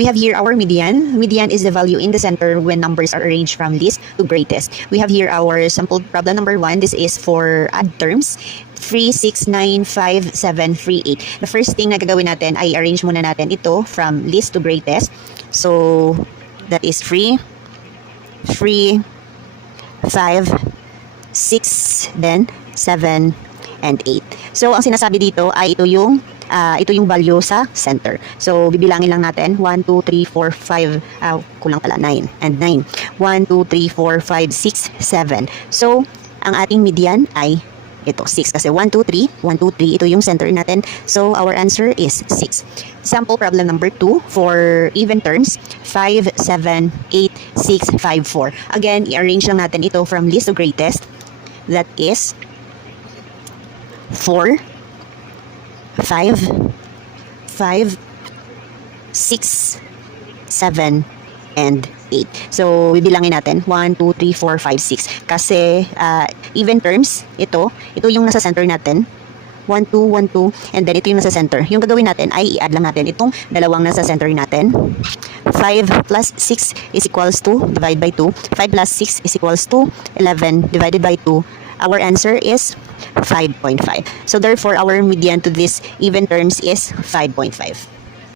We have here our median. Median is the value in the center when numbers are arranged from least to greatest. We have here our sample problem number 1. This is for odd terms. 3, 6, 9, 5, 7, 3, 8. The first thing na gagawin natin ay arrange muna natin ito from least to greatest. So, that is 3, 3, 5, 6, then 7, and 8. So, ang sinasabi dito ay ito yung value sa center. So, bibilangin lang natin. 1, 2, 3, 4, 5, kulang pala, 9 and 9. 1, 2, 3, 4, 5, 6, 7. So, ang ating median ay ito, 6. Kasi 1, 2, 3, 1, 2, 3, ito yung center natin. So, our answer is 6. Sample problem number 2 for even terms, 5, 7, 8, 6, 5, 4. Again, i-arrange lang natin ito from least to greatest. That is 4, 5, 5, 6, 7, and 8. So, bibilangin natin. 1, 2, 3, 4, 5, 6. Kasi, even terms, ito yung nasa center natin. 1, 2, 1, 2, and then ito yung nasa center. Yung gagawin natin ay i-add lang natin itong dalawang nasa center natin. 5 plus 6 is equals to, divide by 2. 5 plus 6 is equals to 11 divided by 2. Our answer is 5.5. So therefore, our median to this even terms is 5.5.